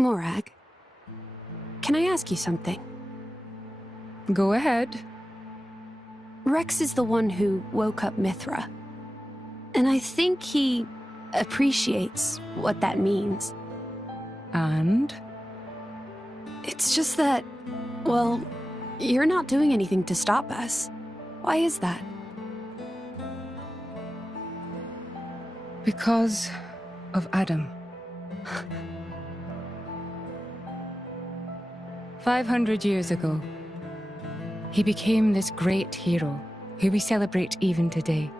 Morag, can I ask you something? Go ahead. Rex is the one who woke up Mithra. And I think he appreciates what that means. And? It's just that, well, you're not doing anything to stop us. Why is that? Because of Adam. 500 years ago, he became this great hero, who we celebrate even today.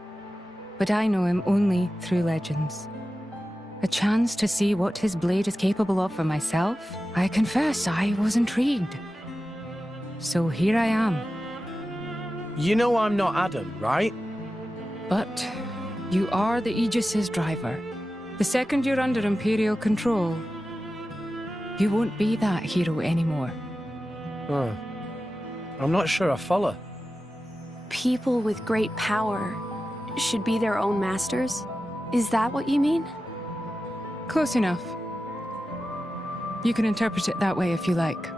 But I know him only through legends. A chance to see what his blade is capable of for myself, I confess I was intrigued. So here I am. You know I'm not Adam, right? But you are the Aegis's driver. The second you're under Imperial control, you won't be that hero anymore. Huh. I'm not sure I follow. People with great power should be their own masters? Is that what you mean? Close enough. You can interpret it that way if you like.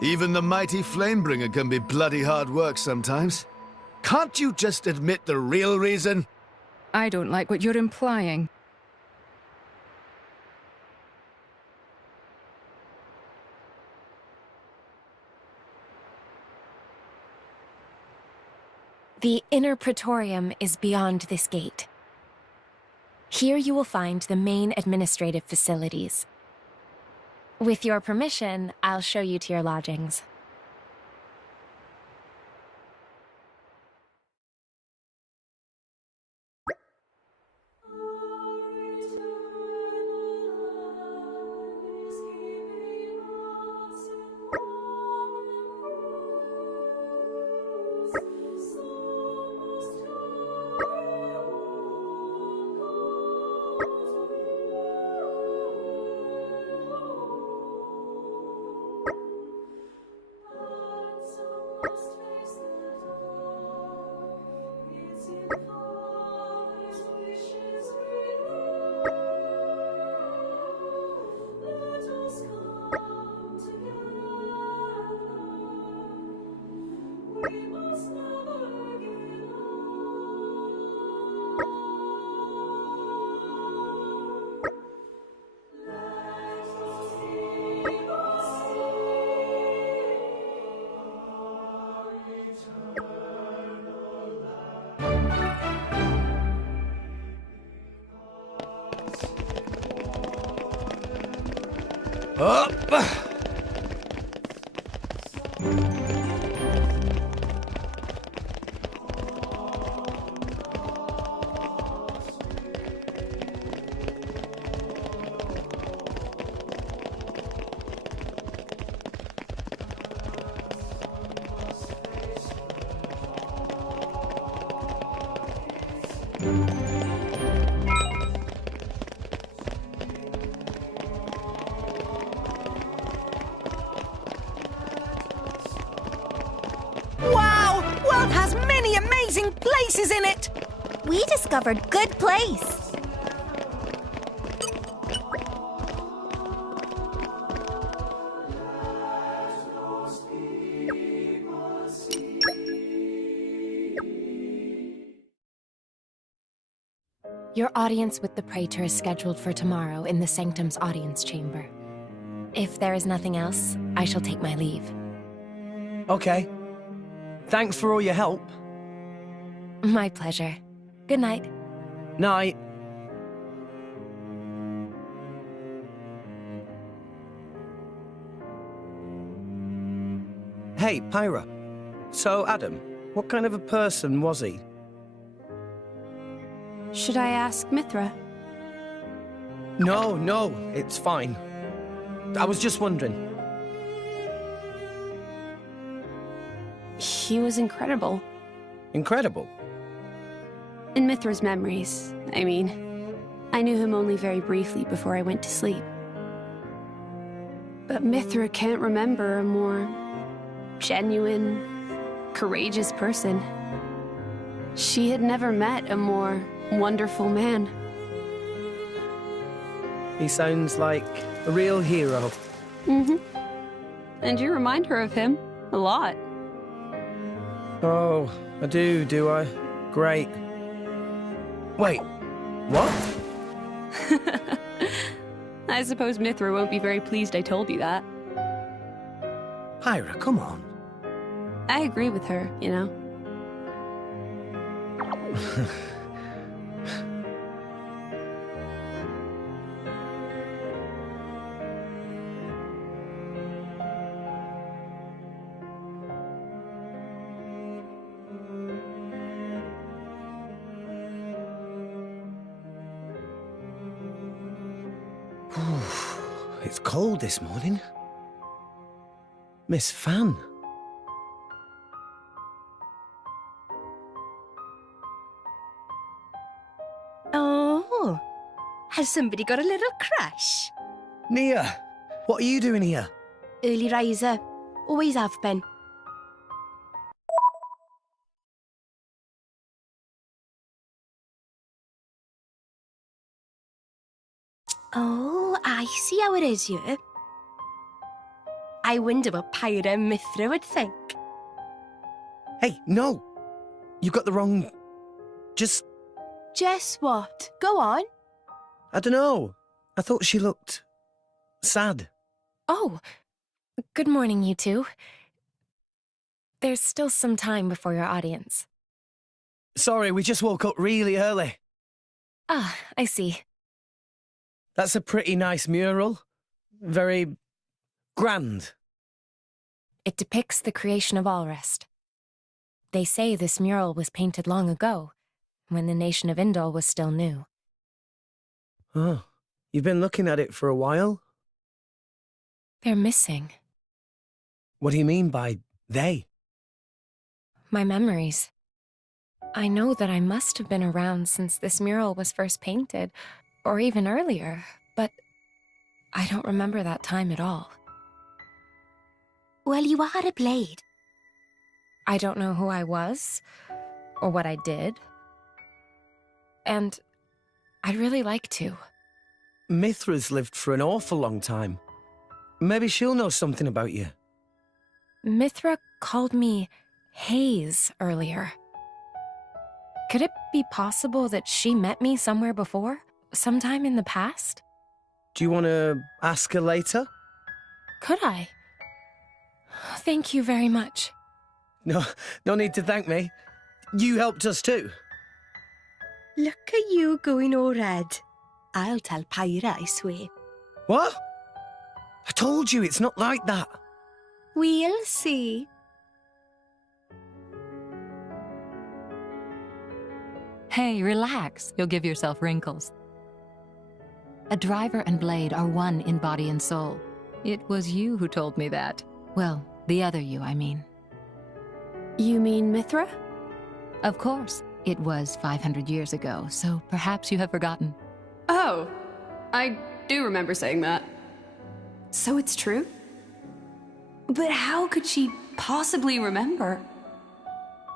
Even the mighty Flamebringer can be bloody hard work sometimes. Can't you just admit the real reason? I don't like what you're implying. The Inner Praetorium is beyond this gate. Here you will find the main administrative facilities. With your permission, I'll show you to your lodgings. Up! Wow! World has many amazing places in it! We discovered good place. Your audience with the Praetor is scheduled for tomorrow in the Sanctum's audience chamber. If there is nothing else, I shall take my leave. Okay. Thanks for all your help. My pleasure. Good night. Night. Hey, Pyra. So, Adam, what kind of a person was he? Should I ask Mithra? No, it's fine. I was just wondering. He was incredible. Incredible? In Mithra's memories, I mean. I knew him only very briefly before I went to sleep. But Mithra can't remember a more genuine, courageous person. She had never met a more wonderful man. He sounds like a real hero. Mm-hmm. And you remind her of him a lot. Oh, I do I? Great. Wait, what? I suppose Mithra won't be very pleased I told you that. Pyra, come on. I agree with her, you know. It's cold this morning. Miss Fan. Oh, has somebody got a little crush? Nia, what are you doing here? Early riser. Always have been. Oh, I see how it is here. I wonder what Pyra and Mithra would think. Hey, no! You got the wrong... Just... Just what? Go on. I don't know. I thought she looked... sad. Oh, good morning, you two. There's still some time before your audience. Sorry, we just woke up really early. Ah, I see. That's a pretty nice mural. Very... grand. It depicts the creation of Alrest. They say this mural was painted long ago, when the nation of Indol was still new. Oh, you've been looking at it for a while? They're missing. What do you mean by they? My memories. I know that I must have been around since this mural was first painted, or even earlier, but I don't remember that time at all. Well, you are a blade. I don't know who I was, or what I did. And I'd really like to. Mithra's lived for an awful long time. Maybe she'll know something about you. Mithra called me Haze earlier. Could it be possible that she met me somewhere before? Sometime in the past? Do you want to ask her later? Could I? Thank you very much. No need to thank me. You helped us too. Look at you going all red. I'll tell Pyra, I swear. What? I told you it's not like that. We'll see. Hey, relax. You'll give yourself wrinkles. A driver and blade are one in body and soul. It was you who told me that. Well, the other you, I mean. You mean Mithra? Of course. It was 500 years ago, so perhaps you have forgotten. Oh, I do remember saying that. So it's true? But how could she possibly remember?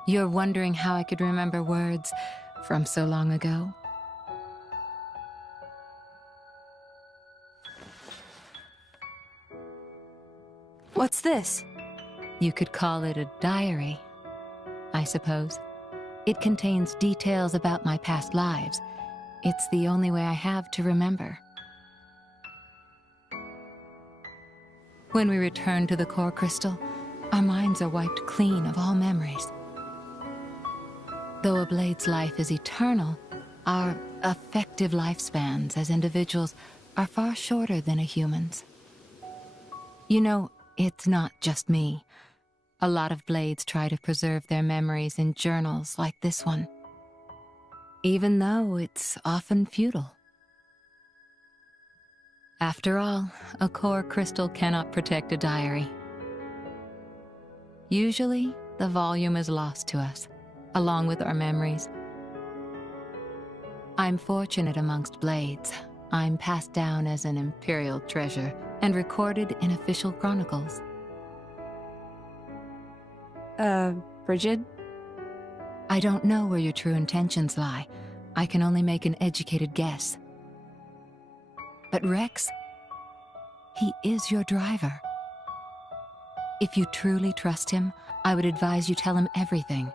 You're wondering how I could remember words from so long ago? What's this? You could call it a diary, I suppose. It contains details about my past lives. It's the only way I have to remember. When we return to the core crystal, our minds are wiped clean of all memories. Though a blade's life is eternal, our effective lifespans as individuals are far shorter than a human's. You know, it's not just me. A lot of blades try to preserve their memories in journals like this one, even though it's often futile. After all, a core crystal cannot protect a diary. Usually, the volume is lost to us, along with our memories. I'm fortunate amongst blades. I'm passed down as an imperial treasure and recorded in official chronicles. Brigid? I don't know where your true intentions lie. I can only make an educated guess. But Rex, he is your driver. If you truly trust him, I would advise you tell him everything.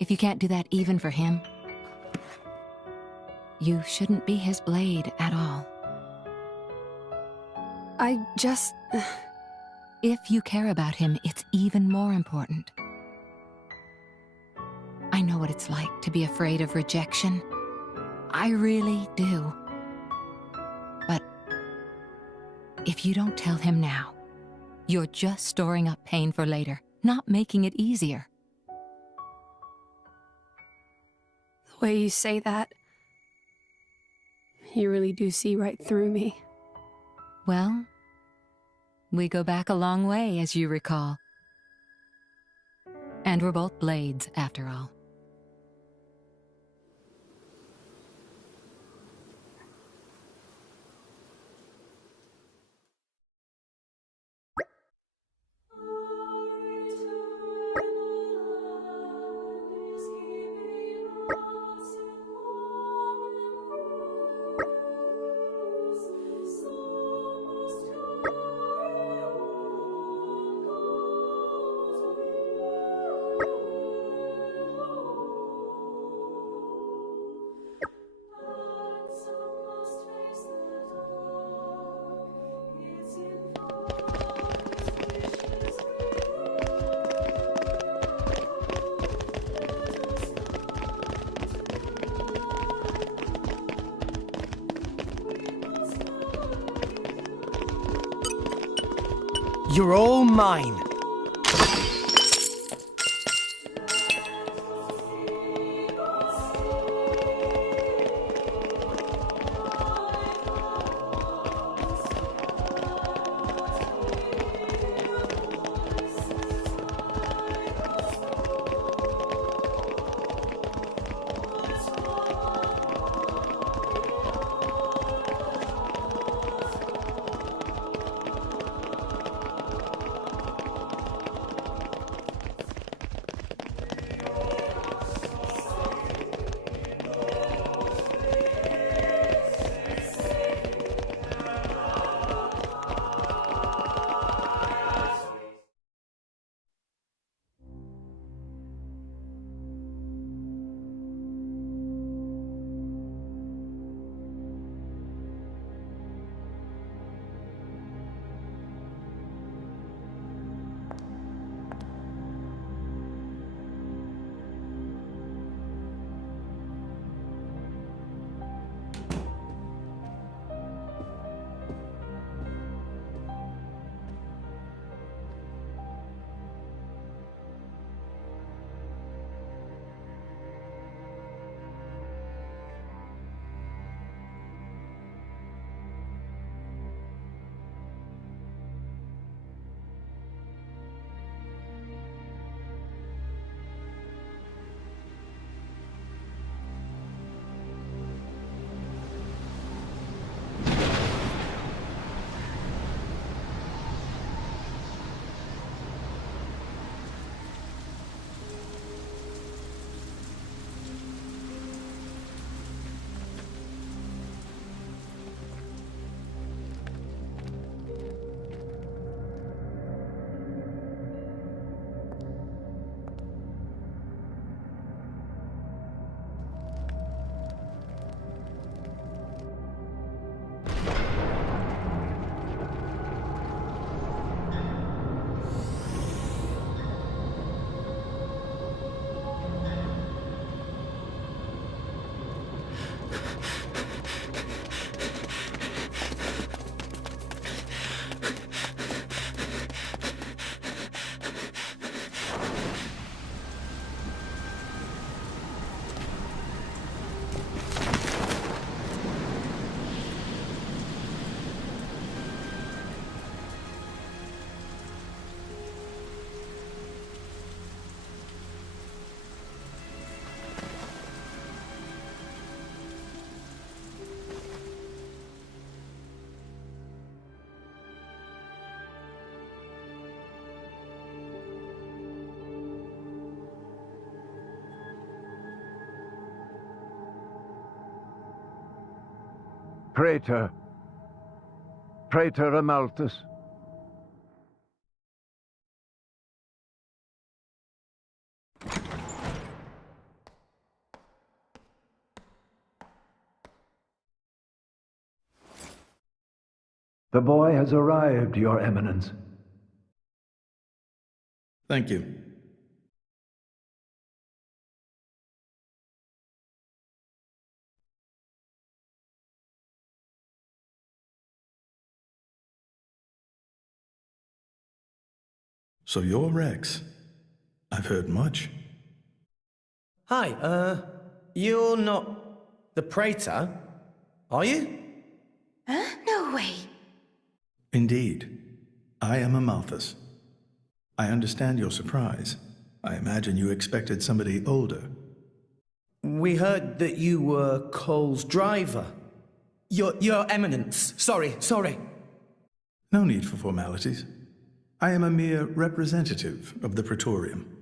If you can't do that even for him, you shouldn't be his blade at all. I just... If you care about him, it's even more important. I know what it's like to be afraid of rejection. I really do. But if you don't tell him now, you're just storing up pain for later, not making it easier. The way you say that, you really do see right through me. Well, we go back a long way, as you recall. And we're both blades, after all. You're all mine. Praetor. Praetor Amalthus. The boy has arrived, Your Eminence. Thank you. So you're Rex. I've heard much. Hi, you're not the Praetor, are you? Huh? No way. Indeed. I am Amalthus. I understand your surprise. I imagine you expected somebody older. We heard that you were Cole's driver. Your Eminence. Sorry. No need for formalities. I am a mere representative of the Praetorium.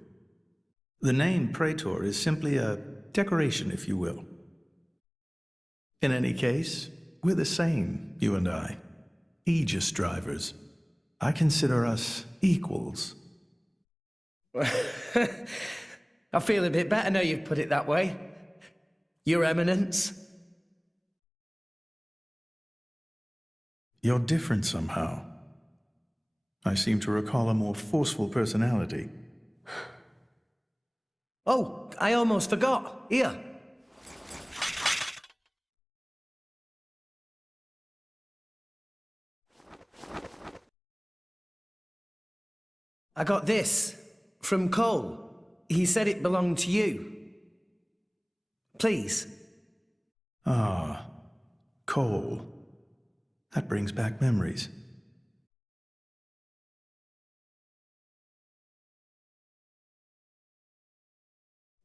The name Praetor is simply a decoration, if you will. In any case, we're the same, you and I. Aegis drivers. I consider us equals. I feel a bit better now you've put it that way. Your Eminence. You're different somehow. I seem to recall a more forceful personality. Oh, I almost forgot. Here. I got this from Cole. He said it belonged to you. Please. Ah, Cole. That brings back memories.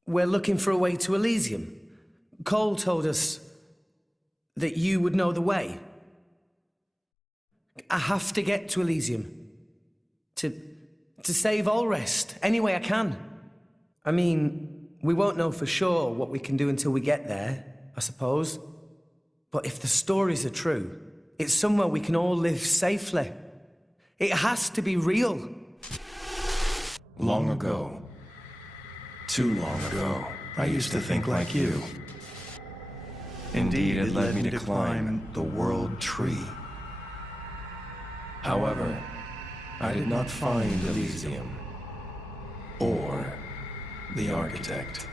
We're looking for a way to Elysium. Cole told us that you would know the way. I have to get to Elysium. To save Allrest, any way I can. I mean, we won't know for sure what we can do until we get there, I suppose. But if the stories are true, it's somewhere we can all live safely. It has to be real. Long ago. Too long ago, I used to think like you. Indeed, it led me to climb the World Tree. However, I did not find Elysium, or the Architect.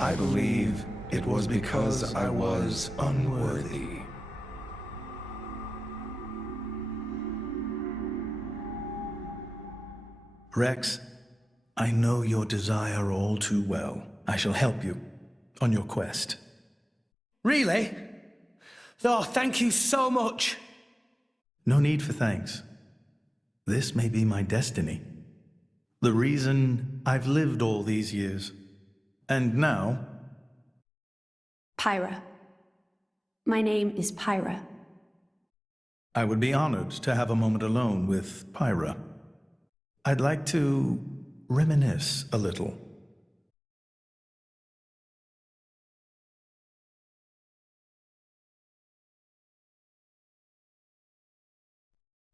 I believe it was because I was unworthy. Rex, I know your desire all too well. I shall help you on your quest. Really? Oh, thank you so much. No need for thanks. This may be my destiny. The reason I've lived all these years. And now... Pyra. My name is Pyra. I would be honored to have a moment alone with Pyra. I'd like to reminisce a little.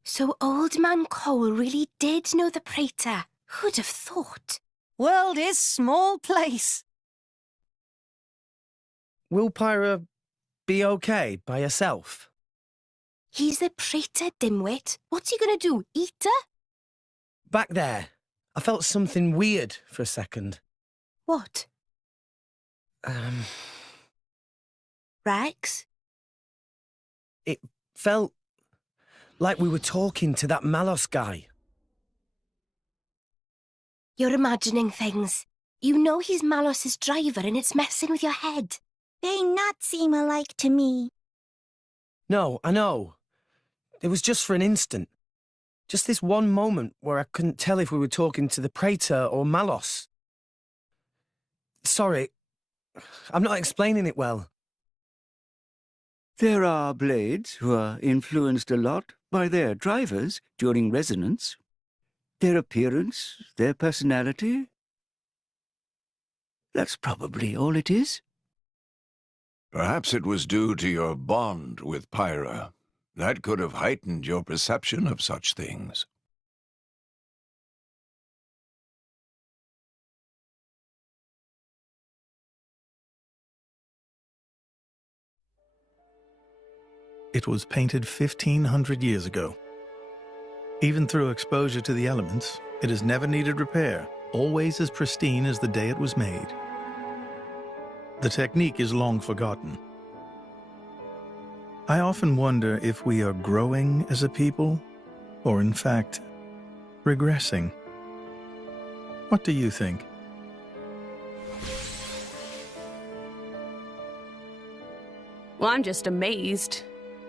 So Old Man Cole really did know the Praetor. Who'd have thought? World is small place. Will Pyra be okay by herself? He's the Praetor, dimwit. What's he gonna do, eat her? Back there, I felt something weird for a second. What? Rex? It felt like we were talking to that Malos guy. You're imagining things. You know he's Malos's driver and it's messing with your head. They not seem alike to me. No, I know. It was just for an instant. Just this one moment where I couldn't tell if we were talking to the Praetor or Malos. Sorry, I'm not explaining it well. There are blades who are influenced a lot by their drivers during resonance. Their appearance, their personality. That's probably all it is. Perhaps it was due to your bond with Pyra. That could have heightened your perception of such things. It was painted 1,500 years ago. Even through exposure to the elements, it has never needed repair, always as pristine as the day it was made. The technique is long forgotten. I often wonder if we are growing as a people, or in fact, regressing. What do you think? Well, I'm just amazed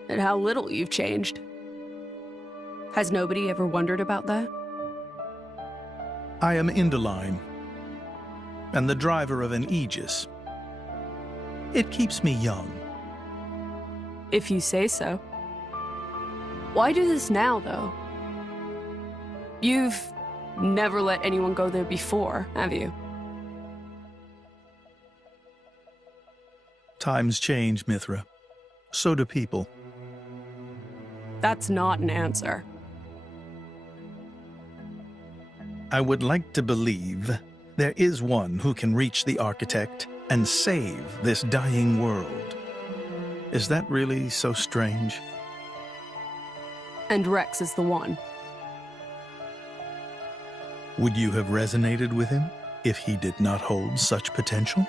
at how little you've changed. Has nobody ever wondered about that? I am Indoline, and the driver of an Aegis. It keeps me young. If you say so. Why do this now, though? You've never let anyone go there before, have you? Times change, Mithra. So do people. That's not an answer. I would like to believe there is one who can reach the Architect and save this dying world. Is that really so strange? And Rex is the one. Would you have resonated with him if he did not hold such potential?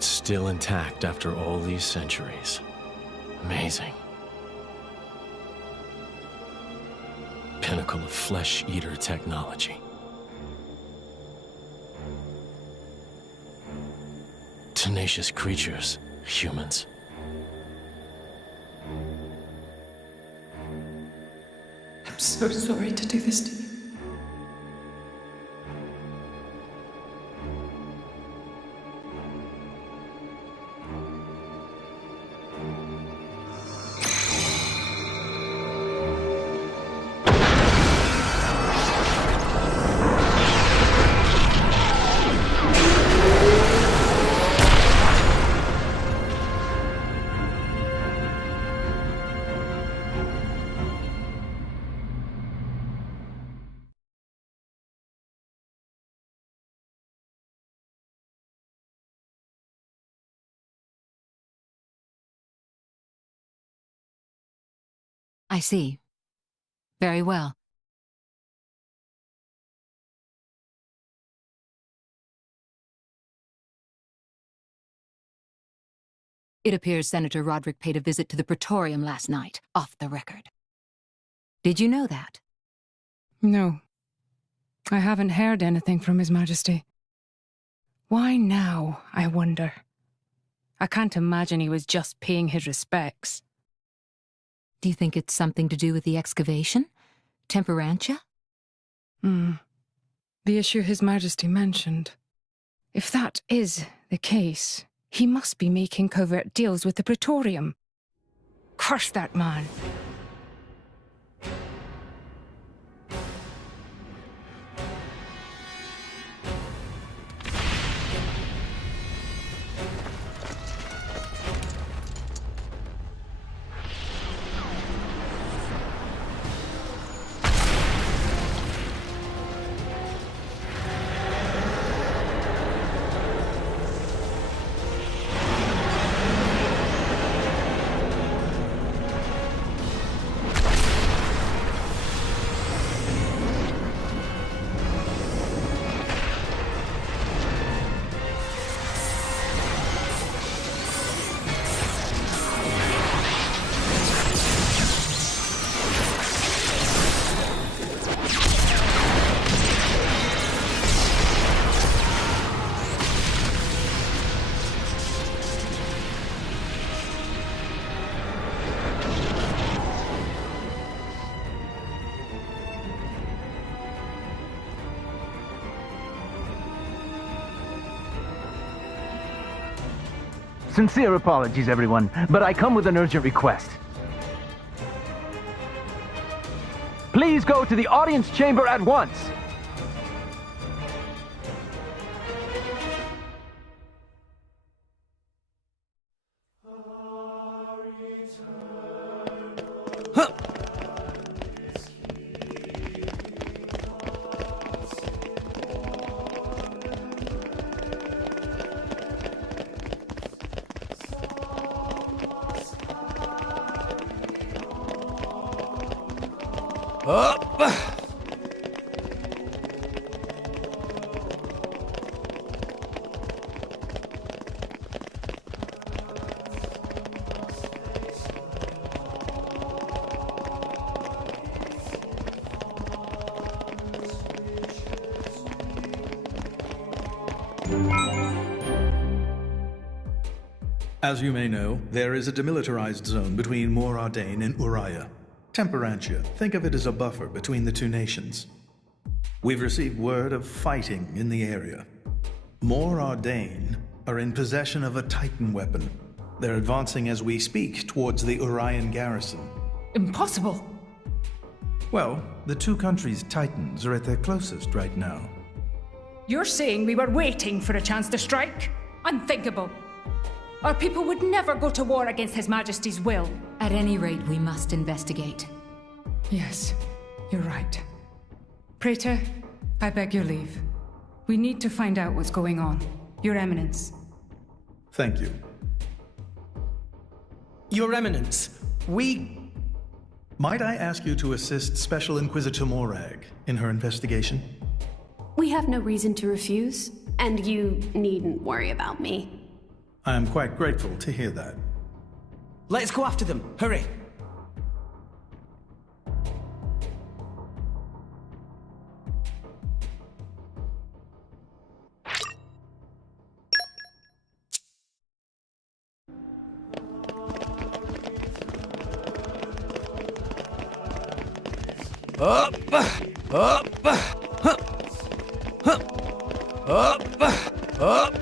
Still intact after all these centuries. Amazing. Pinnacle of flesh-eater technology. Tenacious creatures, humans. I'm so sorry to do this to you. I see. Very well. It appears Senator Roderick paid a visit to the Praetorium last night, off the record. Did you know that? No. I haven't heard anything from His Majesty. Why now, I wonder? I can't imagine he was just paying his respects. Do you think it's something to do with the excavation? Temperantia? The issue His Majesty mentioned. If that is the case, he must be making covert deals with the Praetorium. Curse that man. Sincere apologies, everyone, but I come with an urgent request. Please go to the audience chamber at once. As you may know, there is a demilitarized zone between Mor Ardain and Uriah. Temperantia, think of it as a buffer between the two nations. We've received word of fighting in the area. Mor Ardain are in possession of a Titan weapon. They're advancing as we speak towards the Urian garrison. Impossible! Well, the two countries' Titans are at their closest right now. You're saying we were waiting for a chance to strike? Unthinkable! Our people would never go to war against His Majesty's will. At any rate, we must investigate. Yes, you're right. Praetor, I beg your leave. We need to find out what's going on. Your Eminence. Thank you. Your Eminence, Might I ask you to assist Special Inquisitor Morag in her investigation? We have no reason to refuse, and you needn't worry about me. I am quite grateful to hear that. Let's go after them. Hurry. Up! Up! Up! Up! Up!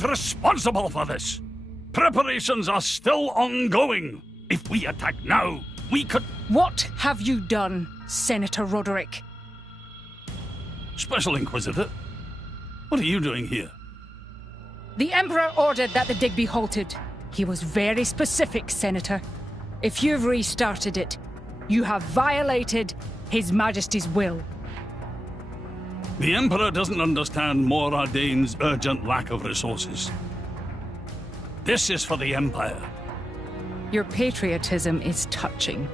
is responsible for this? Preparations are still ongoing. If we attack now, we could... What have you done, Senator Roderick? Special Inquisitor, what are you doing here? The Emperor ordered that the dig be halted. He was very specific, Senator. If you've restarted it, you have violated His Majesty's will. The Emperor doesn't understand Mor Ardane's urgent lack of resources. This is for the Empire. Your patriotism is touching.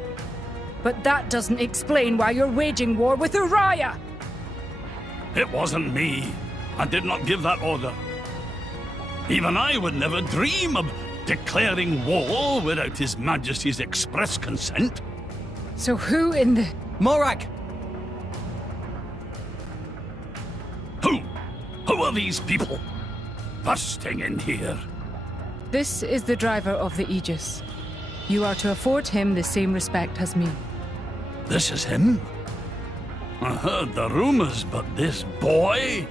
But that doesn't explain why you're waging war with Uriah! It wasn't me. I did not give that order. Even I would never dream of declaring war without His Majesty's express consent. So who in the... Morag! Who are these people? Busting in here. This is the driver of the Aegis. You are to afford him the same respect as me. This is him? I heard the rumors, but this boy?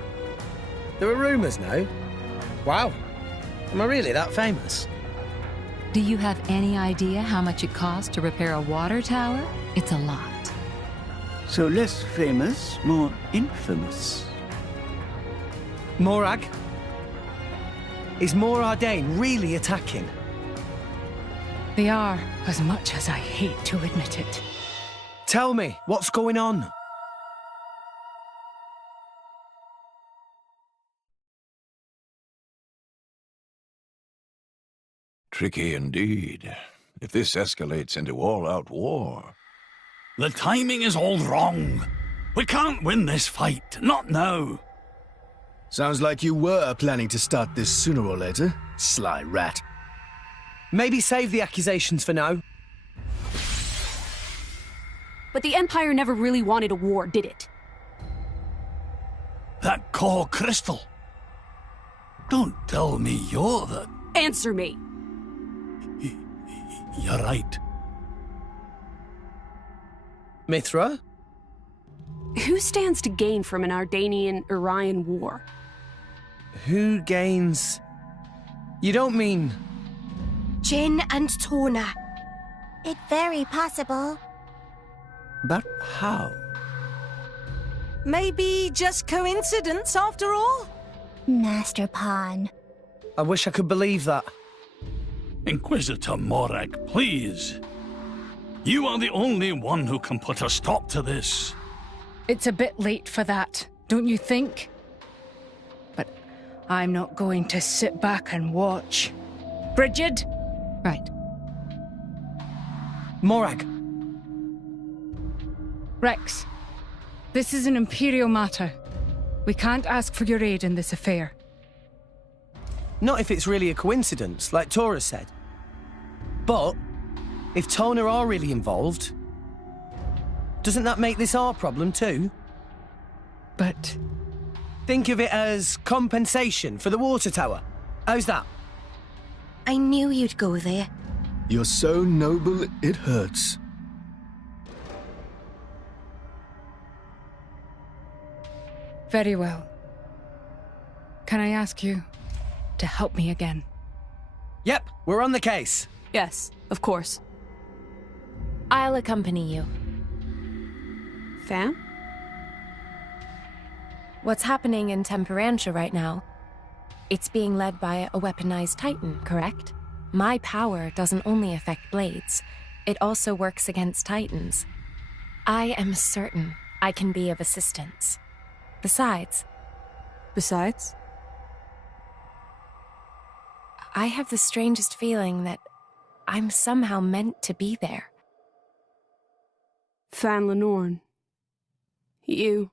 There are rumors now? Wow. Am I really that famous? Do you have any idea how much it costs to repair a water tower? It's a lot. So less famous, more infamous. Morag? Is Mor Ardane really attacking? They are, as much as I hate to admit it. Tell me, what's going on? Tricky indeed. If this escalates into all-out war... The timing is all wrong. We can't win this fight, not now. Sounds like you were planning to start this sooner or later, sly rat. Maybe save the accusations for now. But the Empire never really wanted a war, did it? That core crystal. Don't tell me you're the... Answer me! You're right. Mithra? Who stands to gain from an Ardanian-Urian war? Who gains... You don't mean... Jin and Tona. It's very possible. But how? Maybe just coincidence after all? Master Pawn. I wish I could believe that. Inquisitor Morag, please. You are the only one who can put a stop to this. It's a bit late for that, don't you think? But I'm not going to sit back and watch. Brigid? Right. Morag. Rex, this is an Imperial matter. We can't ask for your aid in this affair. Not if it's really a coincidence, like Tora said. But, if Tona are really involved, doesn't that make this our problem too? But... Think of it as compensation for the water tower. How's that? I knew you'd go there. You're so noble, it hurts. Very well. Can I ask you to help me again? Yep, we're on the case. Yes, of course. I'll accompany you. Fam? What's happening in Temperantia right now? It's being led by a weaponized Titan, correct? My power doesn't only affect blades, it also works against Titans. I am certain I can be of assistance. Besides? I have the strangest feeling that I'm somehow meant to be there. Fan Lenorn. You.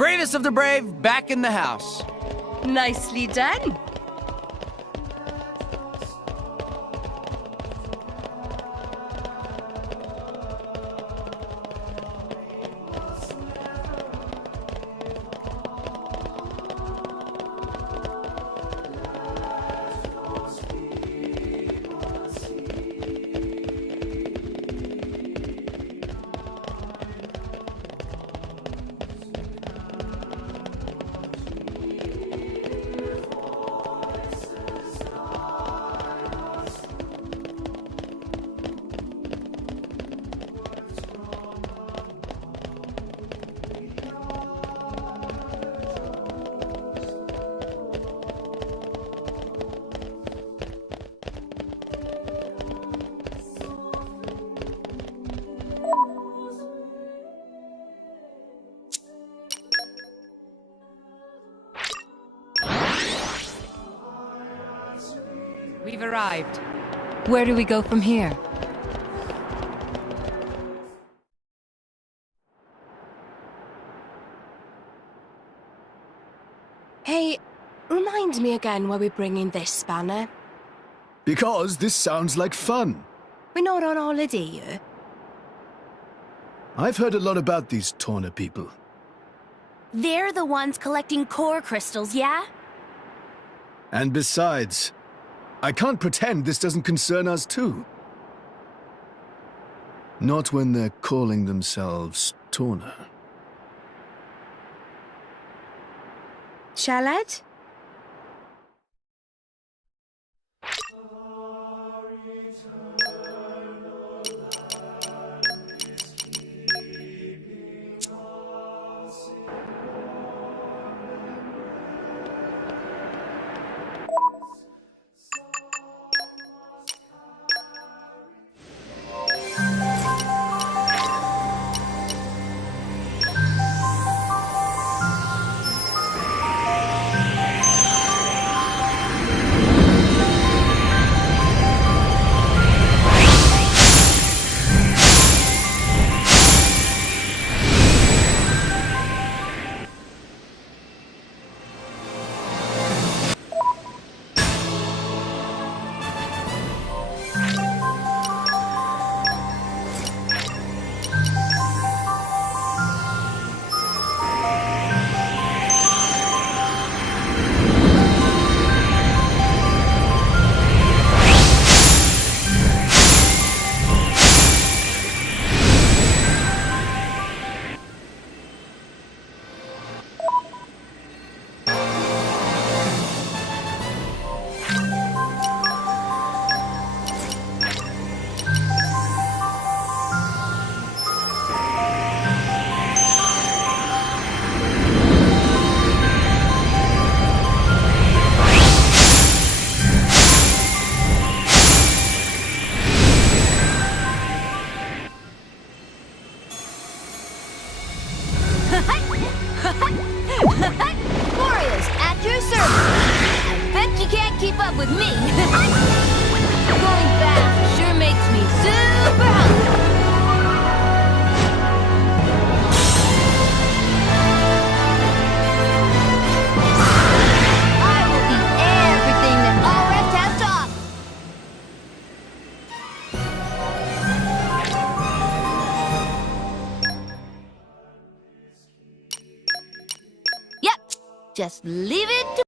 bravest of the brave back in the house. Nicely done. We've arrived. Where do we go from here? Hey, remind me again why we're bringing this spanner. Because this sounds like fun. We're not on holiday here. I've heard a lot about these Torna people. They're the ones collecting core crystals, yeah? And besides, I can't pretend this doesn't concern us too. Not when they're calling themselves Torna. Shalad? Warriors, at your service. I bet you can't keep up with me. Going fast sure makes me super hungry. I will eat everything that Allrest has to offer. Yep, just leave it to